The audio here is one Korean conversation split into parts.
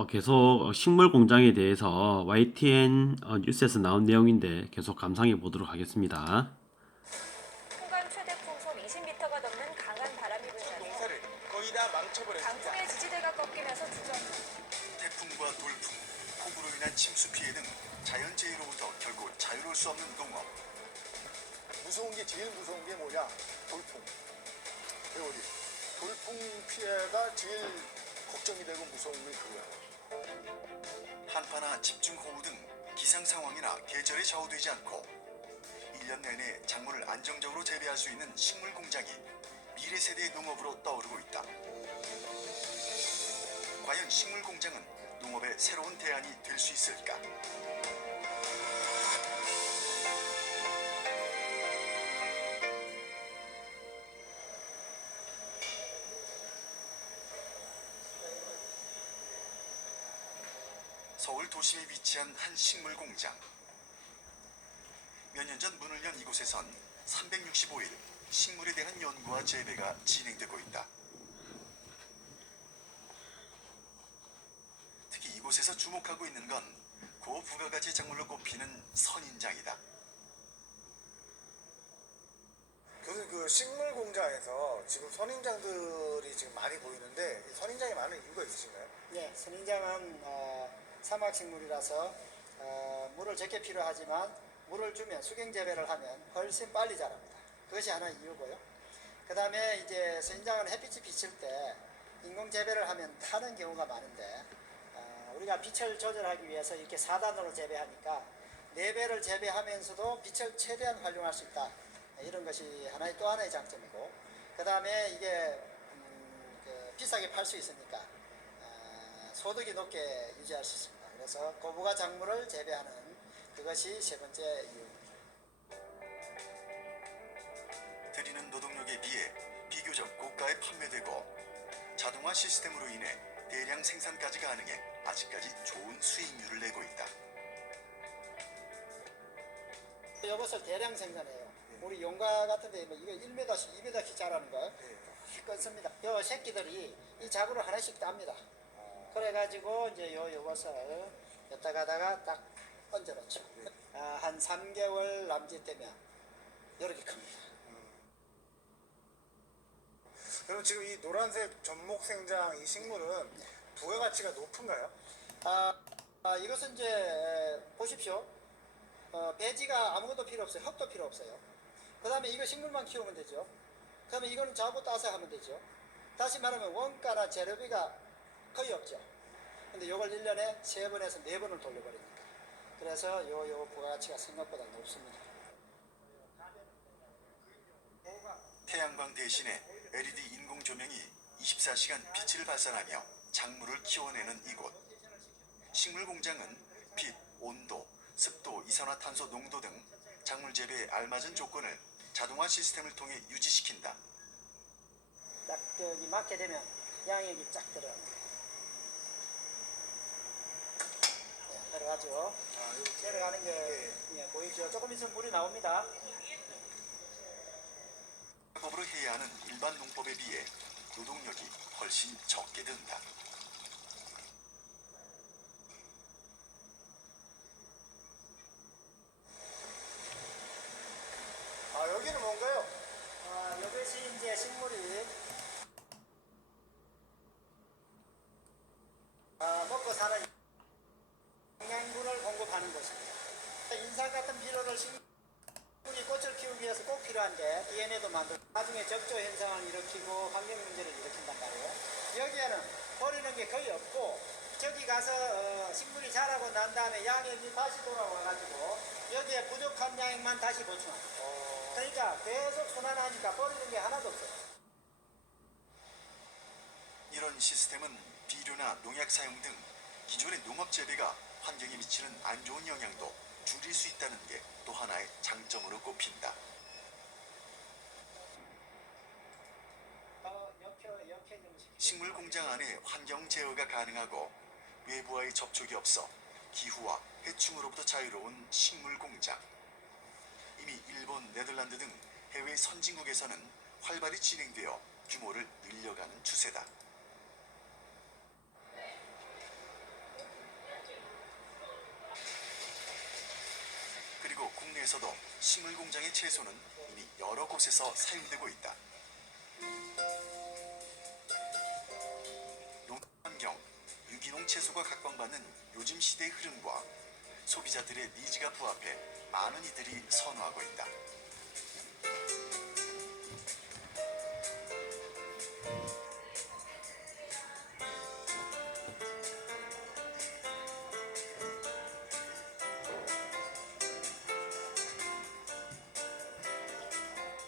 계속 식물 공장에 대해서 YTN 뉴스에서 나온 내용인데 계속 감상해 보도록 하겠습니다. 순간 최대 풍속 20m가 넘는 강한 바람이 불면서 농사를 거의 다 망쳐버렸습니다. 강풍의 지지대가 꺾이면서 주전 태풍과 돌풍, 폭우로 인한 침수 피해 등 자연재해로부터 결코 자유로울 수 없는 농업. 제일 무서운 게 뭐냐? 돌풍. 배우리. 돌풍 피해가 제일 걱정이 되고 무서운 게 그거야. 한파나 집중호우 등 기상 상황이나 계절에 좌우되지 않고 1년 내내 작물을 안정적으로 재배할 수 있는 식물 공장이 미래 세대의 농업으로 떠오르고 있다. 과연 식물 공장은 농업의 새로운 대안이 될 수 있을까? 서울 도심에 위치한 한 식물 공장. 몇 년 전 문을 연 이곳에선 365일 식물에 대한 연구와 재배가 진행되고 있다. 특히 이곳에서 주목하고 있는 건 고부가가치 작물로 꼽히는 선인장이다. 교수님 그 식물 공장에서 지금 선인장들이 지금 많이 보이는데 이 선인장이 많은 이유가 있으신가요? 예, 선인장은 사막식물이라서 물을 적게 필요하지만 물을 주면 수경 재배를 하면 훨씬 빨리 자랍니다. 그것이 하나 이유고요. 그 다음에 이제 선인장은 햇빛이 비칠 때 인공 재배를 하면 타는 경우가 많은데 우리가 빛을 조절하기 위해서 이렇게 4단으로 재배하니까 4배를 재배하면서도 빛을 최대한 활용할 수 있다. 이런 것이 또 하나의 장점이고, 그 다음에 이게 비싸게 팔 수 있으니까 소득이 높게 유지할 수 있습니다. 그래서 고부가 작물을 재배하는 그것이 세 번째 이유입니다. 들이는 노동력에 비해 비교적 고가에 판매되고 자동화 시스템으로 인해 대량 생산까지 가능해 아직까지 좋은 수익률을 내고 있다. 이것을 대량 생산해요. 우리 용과 같은데 이거 1m씩 2m씩 자라는 거 끊습니다. 요 새끼들이 이 자구를 하나씩 땁니다. 그래가지고 이제 요것을 여기다가다가 딱 얹어놓죠. 한 3개월 남짓되면 이렇게 큽니다. 그럼 지금 이 노란색 전목생장 이 식물은 부가가치가 높은가요? 이것은 이제 보십시오. 배지가 아무것도 필요 없어요. 흙도 필요 없어요. 그 다음에 이거 식물만 키우면 되죠. 그 다음에 이거는 자부 따서 하면 되죠. 다시 말하면 원가나 재료비가 거의 없죠. 근데 요걸 1년에 3번에서 4번을 돌려버리니까. 그래서 요 부가가치가 생각보다 높습니다. 태양광 대신에 LED 인공 조명이 24시간 빛을 발산하며 작물을 키워내는 이곳. 식물 공장은 빛, 온도, 습도, 이산화탄소 농도 등 작물 재배에 알맞은 조건을 자동화 시스템을 통해 유지시킨다. 딱 저기 맞게 되면 양액이 쫙 들어갑니다. 들어가죠. 내려가는 게 보이죠? 조금 있으면 물이 나옵니다. 법으로 해야 하는 일반 농법에 비해 노동력이 훨씬 적게 든다. 여기는 뭔가요? 이것이 이제 식물이 먹고 사는 영양분을 공급하는 것입니다. 인삼 같은 비료를 식물이 꽃을 키우기 위해서 꼭 필요한데 DNA도 만들고 나중에 적조 현상을 일으키고 환경 문제를 일으킨단 말이에요. 여기에는 버리는 게 거의 없고 저기 가서 식물이 자라고 난 다음에 양액이 다시 돌아와가지고 여기에 부족한 양액만 다시 보충합니다. 그러니까 계속 순환하니까 버리는 게 하나도 없어요. 이런 시스템은 비료나 농약 사용 등 기존의 농업 재배가 환경에 미치는 안 좋은 영향도 줄일 수 있다는 게 또 하나의 장점으로 꼽힌다. 식물 공장 안에 환경 제어가 가능하고 외부와의 접촉이 없어 기후와 해충으로부터 자유로운 식물 공장. 이미 일본, 네덜란드 등 해외 선진국에서는 활발히 진행되어 규모를 늘려가는 추세다. 중에서도 식물 공장의 채소는 이미 여러 곳에서 사용되고 있다. 농환경, 유기농 채소가 각광받는 요즘 시대의 흐름과 소비자들의 니즈가 부합해 많은 이들이 선호하고 있다.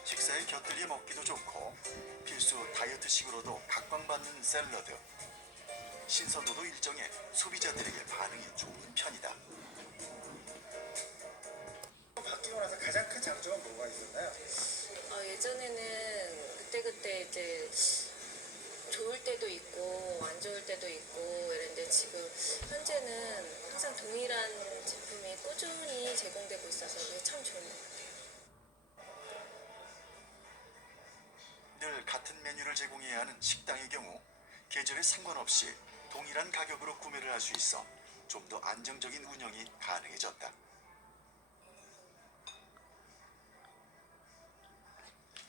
식사에 곁들여 먹기도 좋고 필수 다이어트식으로도 각광받는 샐러드. 신선도도 일정해 소비자들에게 반응이 좋은 편이다. 바뀌고 나서 가장 큰 장점은 뭐가 있었나요? 예전에는 그때그때 이제 좋을 때도 있고 안 좋을 때도 있고 이랬는데 지금 현재는 항상 동일한 제품이 꾸준히 제공되고 있어서 그게 참 좋은 것 같아요. 늘 같은 메뉴를 제공해야 하는 식당의 경우 계절에 상관없이 동일한 가격으로 구매를 할 수 있어 좀 더 안정적인 운영이 가능해졌다.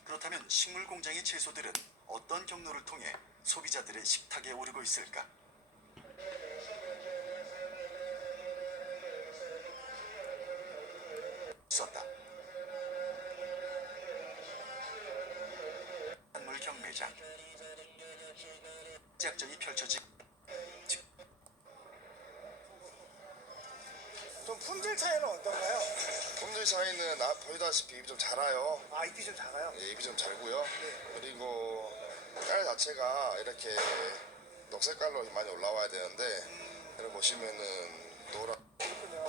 그렇다면 식물 공장의 채소들은 어떤 경로를 통해 소비자들의 식탁에 오르고 있을까? 있었다. 한물 경매장. 작전이 펼쳐지고 좀 품질 차이는 어떤가요? 품질 차이는 보시다시피 입이 좀 작아요. 잎이 좀 작아요. 예, 입이 좀 잘고요. 그리고 깔 자체가 이렇게 녹색깔로 많이 올라와야 되는데 여기 보시면은 노란. 그렇군요.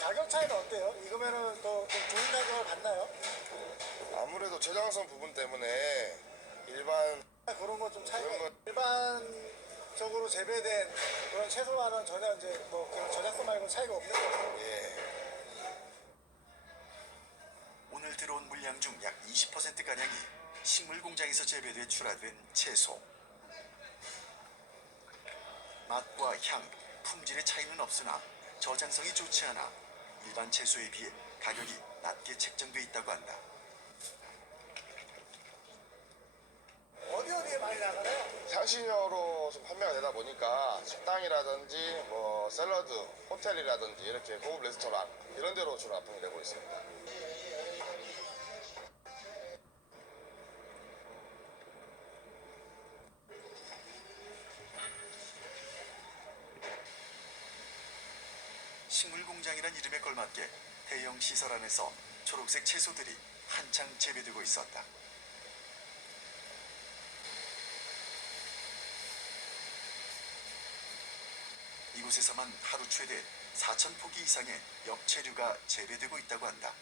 가격 차이는 어때요? 이거면은 더 좀 좋은 가격을 받나요? 아무래도 저장성 부분 때문에 일반 그런 거 좀 차이가 그런 거- 일반적으로 재배된 그런 채소와는 전혀 이제 뭐 그런 저작권 말고 차이가 없는 거죠. 예, 오늘 들어온 물량 중 약 20%가량이 식물 공장에서 재배돼 출하된 채소. 맛과 향, 품질의 차이는 없으나 저장성이 좋지 않아 일반 채소에 비해 가격이 낮게 책정돼 있다고 한다. 어디에 많이 나가나요? 향신료로 좀 판매가 되다 보니까 식당이라든지 뭐 샐러드, 호텔이라든지 이렇게 고급 레스토랑 이런 데로 주로 납품이 되고 있습니다. 식물 공장이란 이름에 걸맞게 대형 시설 안에서 초록색 채소들이 한창 재배되고 있었다. 이곳에서만 하루 최대 4,000포기 이상의 엽채류가 재배되고 있다고 한다.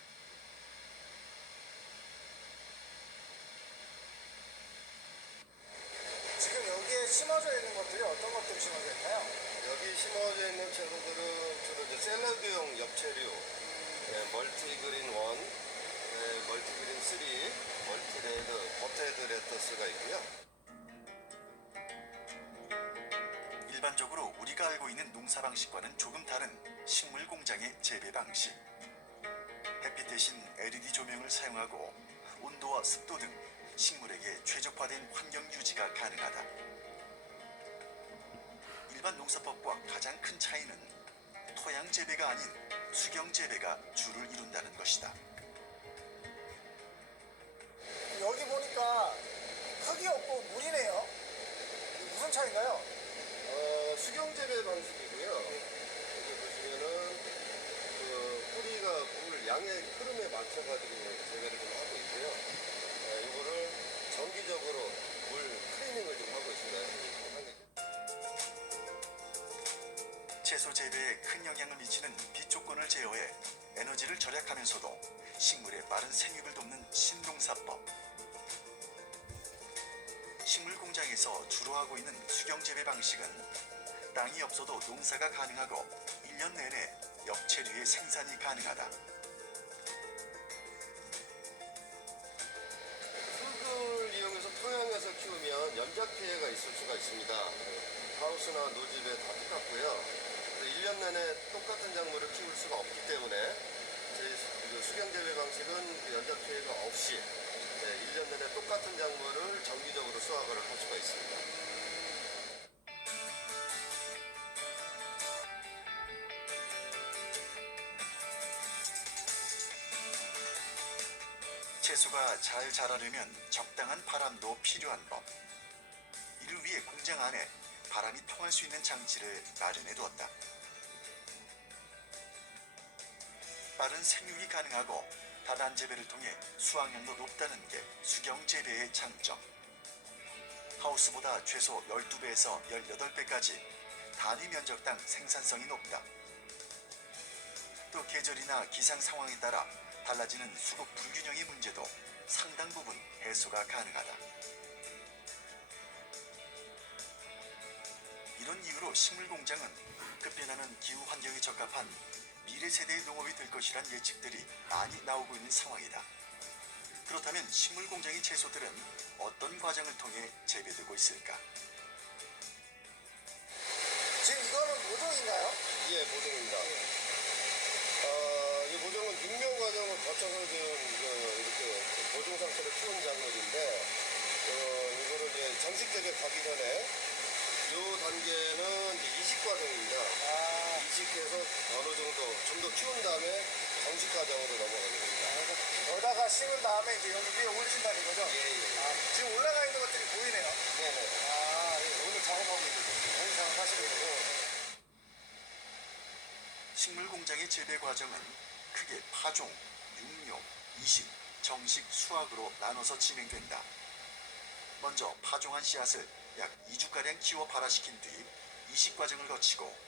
지금 여기에 심어져 있는 것들이 어떤 것들이 심어져 있나요? 여기 심어져 있는 채소들은 주로 이제 샐러드용 엽채류, 멀티그린 1, 멀티그린 3, 멀티레드, 버테드 레터스가 있고요. 일반적으로 우리가 알고 있는 농사 방식과는 조금 다른 식물 공장의 재배 방식. 햇빛 대신 LED 조명을 사용하고 온도와 습도 등 식물에게 최적화된 환경 유지가 가능하다. 일반 농사법과 가장 큰 차이는 토양 재배가 아닌 수경 재배가 주를 이룬다는 것이다. 여기 보니까 흙이 없고 물이네요. 무슨 차이인가요? 수경 재배 방식이고요. 여기 보시면은 그 뿌리가 물 양의 흐름에 맞춰가지고 재배를 좀 하고 있고요. 이거를 정기적으로 물 클리닝을 좀 하고 있습니다. 채소 재배에 큰 영향을 미치는 빛 조건을 제어해 에너지를 절약하면서도 식물의 빠른 생육을 돕는 신농사법. 식물 공장에서 주로 하고 있는 수경 재배 방식은 땅이 없어도 농사가 가능하고 1년 내내 엽채류의 생산이 가능하다. 흙을 이용해서 토양에서 키우면 연작 피해가 있을 수가 있습니다. 하우스나 노집에 다 똑같고요. 1년 내내 똑같은 작물을 키울 수가 없기 때문에 저희 수경 재배 방식은 연작 피해가 없이 1년 내내 똑같은 작물을 정기적으로 수확을 할 수가 있습니다. 채소가 잘 자라려면 적당한 바람도 필요한 법. 이를 위해 공장 안에 바람이 통할 수 있는 장치를 마련해 두었다. 빠른 생육이 가능하고 다단 재배를 통해 수확량도 높다는 게 수경 재배의 장점. 하우스보다 최소 12배에서 18배까지 단위 면적당 생산성이 높다. 또 계절이나 기상 상황에 따라 달라지는 수급 불균형의 문제도 상당 부분 해소가 가능하다. 이런 이유로 식물 공장은 급변하는 기후 환경에 적합한 미래 세대의 농업이 될 것이란 예측들이 많이 나오고 있는 상황이다. 그렇다면 식물 공장의 채소들은 어떤 과정을 통해 재배되고 있을까? 지금 이거는 모종인가요? 예, 모종입니다. 이 모종은 육묘 과정을 거쳐서 지금 이렇게 모종 상태로 키운 작물인데, 이거를 이제 정식 재배 가기 전에 이 단계는 이제 이식 과정입니다. 이식해서 어느 정도 좀 더 키운 다음에 정식 과정으로 넘어가게 됩니다. 여기다가 심은 다음에 이제 여기 위에 올리신다는 거죠? 예. 지금 올라가 있는 것들이 보이네요. 네네. 오늘 작업하고 있는 오늘 작업하시고 있고. 식물 공장의 재배 과정은 크게 파종, 육묘, 이식, 정식 수확으로 나눠서 진행된다. 먼저 파종한 씨앗을 약 2주가량 키워 발화시킨 뒤 이식 과정을 거치고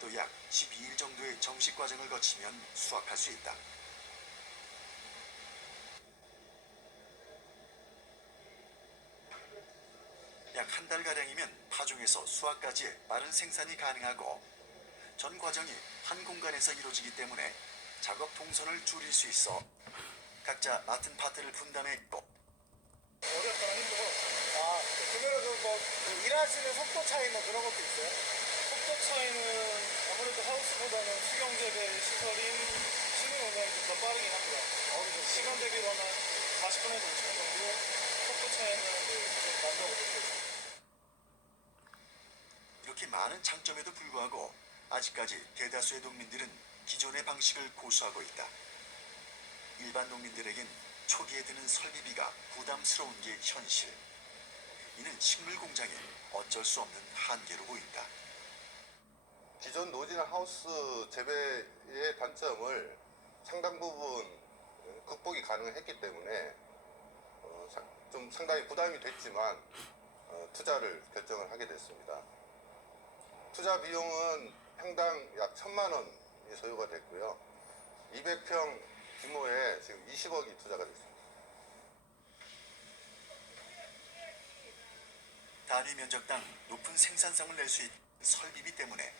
또 약 12일 정도의 정식 과정을 거치면 수확할 수 있다. 약 한 달가량이면 파종에서 수확까지의 빠른 생산이 가능하고 전 과정이 한 공간에서 이루어지기 때문에 작업 동선을 줄일 수 있어 각자 맡은 파트를 분담했고 어렵거나 힘들고. 그러면 일하시는 속도 차이 뭐 그런 것도 있어요? 속도 차이는 아무래도 하우스보다는 수경 재배 시설인 식물 공장이 좀 더 빠르긴 합니다. 시간 대비로는 40분에서 50분 정도 속도 차이는 좀 난다고 느껴요. 이렇게 많은 장점에도 불구하고 아직까지 대다수의 농민들은 기존의 방식을 고수하고 있다. 일반 농민들에겐 초기에 드는 설비비가 부담스러운 게 현실. 이는 식물 공장에 어쩔 수 없는 한계로 보인다. 기존 노지나 하우스 재배의 단점을 상당 부분 극복이 가능했기 때문에 좀 상당히 부담이 됐지만 투자를 결정을 하게 됐습니다. 투자 비용은 평당 약 1,000만 원이 소요가 됐고요. 200평 규모에 지금 20억이 투자가 됐습니다. 단위 면적당 높은 생산성을 낼 수 있는 설비비 때문에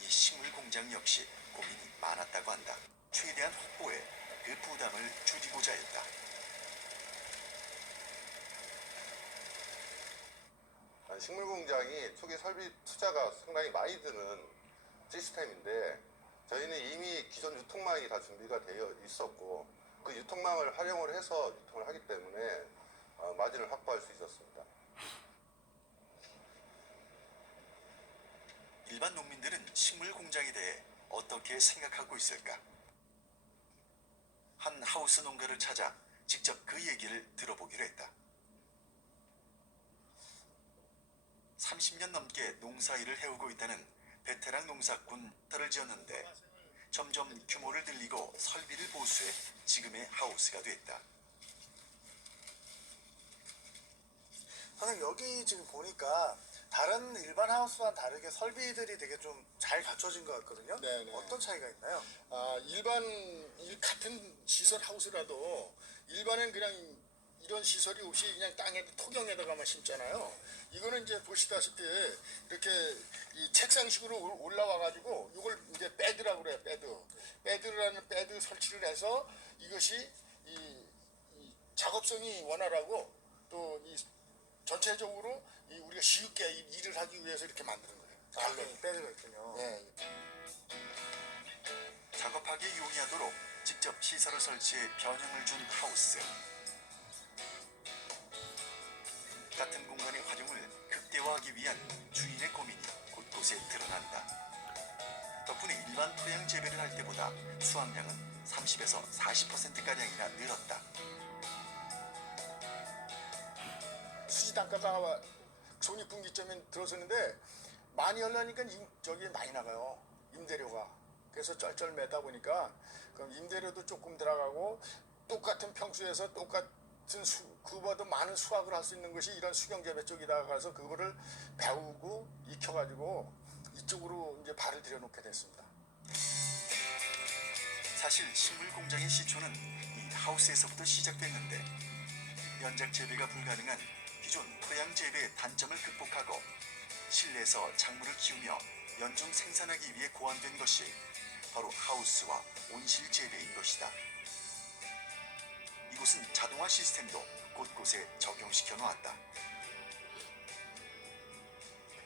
이 식물 공장 역시 고민이 많았다고 한다. 최대한 확보해 그 부담을 줄이고자 했다. 식물 공장이 초기 설비 투자가 상당히 많이 드는 시스템인데 저희는 이미 기존 유통망이 다 준비가 되어 있었고 그 유통망을 활용을 해서 유통을 하기 때문에 마진을 확보할 수 있었습니다. 일반 농민들은 식물 공장에 대해 어떻게 생각하고 있을까? 한 하우스 농가를 찾아 직접 그 얘기를 들어보기로 했다. 30년 넘게 농사일을 해오고 있다는 베테랑 농사꾼 딸을 지었는데 점점 규모를 늘리고 설비를 보수해 지금의 하우스가 됐다. 선생님 여기 지금 보니까 다른 일반 하우스와는 다르게 설비들이 되게 좀 잘 갖춰진 것 같거든요. 네네. 어떤 차이가 있나요? 같은 시설 하우스라도 일반은 그냥 이런 시설이 없이 그냥 땅에 토경에다가만 심잖아요. 이거는 이제 보시다시피 이렇게 이 책상식으로 올라와가지고 이걸 이제 베드라고 그래요. 베드라는 베드 설치를 해서 이것이 이 작업성이 원활하고 또 이 전체적으로 우리가 쉽게 일을 하기 위해서 이렇게 만드는 거예요. 베드가 있군요. 네. 작업하기에 용이하도록 직접 시설을 설치해 변형을 준 하우스. 같은 공간의 활용을 극대화하기 위한 주인의 고민이 곳곳에 드러난다. 덕분에 일반 토양 재배를 할 때보다 수확량은 30에서 40%가량이나 늘었다. 수지 단가가 손익분기점에 들어서는데 많이 하려니까 저기 많이 나가요. 임대료가. 그래서 쩔쩔매다 보니까 그럼 임대료도 조금 들어가고 똑같은 평수에서 똑같은 그보다 많은 수확을 할 수 있는 것이 이런 수경재배 쪽이다 가서 그거를 배우고 익혀가지고 이쪽으로 이제 발을 들여놓게 됐습니다. 사실 식물 공장의 시초는 이 하우스에서부터 시작됐는데 연작 재배가 불가능한 기존 토양 재배의 단점을 극복하고 실내에서 작물을 키우며 연중 생산하기 위해 고안된 것이 바로 하우스와 온실 재배인 것이다. 이곳은 자동화 시스템도 곳곳에 적용시켜 놓았다.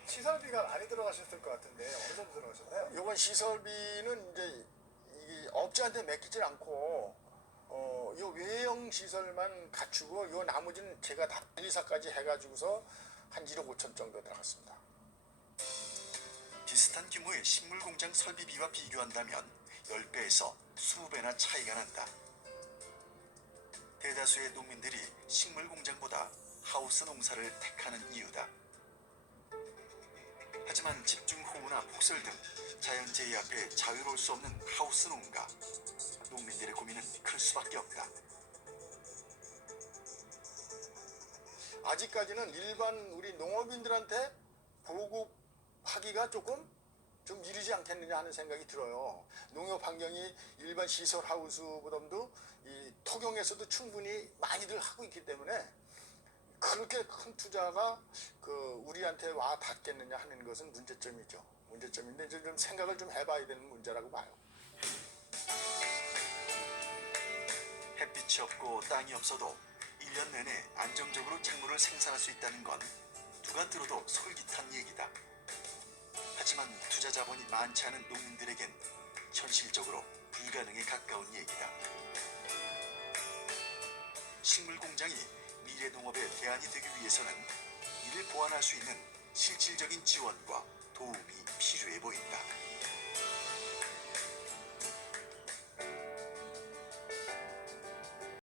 시설비가 많이 들어가셨을 것 같은데 어느 정도 들어가셨나요? 이번 시설비는 이제 이 업자한테 맡기질 않고 요 외형 시설만 갖추고 요 나머지는 제가 다 관리사까지 해가지고서 한 1억 5천 정도 들어갔습니다. 비슷한 규모의 식물 공장 설비비와 비교한다면 10배에서 20배나 차이가 난다. 대다수의 농민들이 식물 공장보다 하우스 농사를 택하는 이유다. 하지만 집중호우나 폭설 등 자연재해 앞에 자유로울 수 없는 하우스 농가. 농민들의 고민은 클 수밖에 없다. 아직까지는 일반 우리 농업인들한테 보급하기가 좀 이르지 않겠느냐 하는 생각이 들어요. 농업 환경이 일반 시설 하우스보다도 이 토경에서도 충분히 많이들 하고 있기 때문에 그렇게 큰 투자가 우리한테 와 닿겠느냐 하는 것은 문제점이죠. 문제점인데 이제 좀 생각을 좀 해봐야 되는 문제라고 봐요. 햇빛이 없고 땅이 없어도 1년 내내 안정적으로 작물을 생산할 수 있다는 건 누가 들어도 솔깃한 얘기다. 하지만 투자 자본이 많지 않은 농민들에겐 현실적으로 불가능에 가까운 얘기다. 식물 공장이 미래 농업의 대안이 되기 위해서는 이를 보완할 수 있는 실질적인 지원과 도움이 필요해 보인다.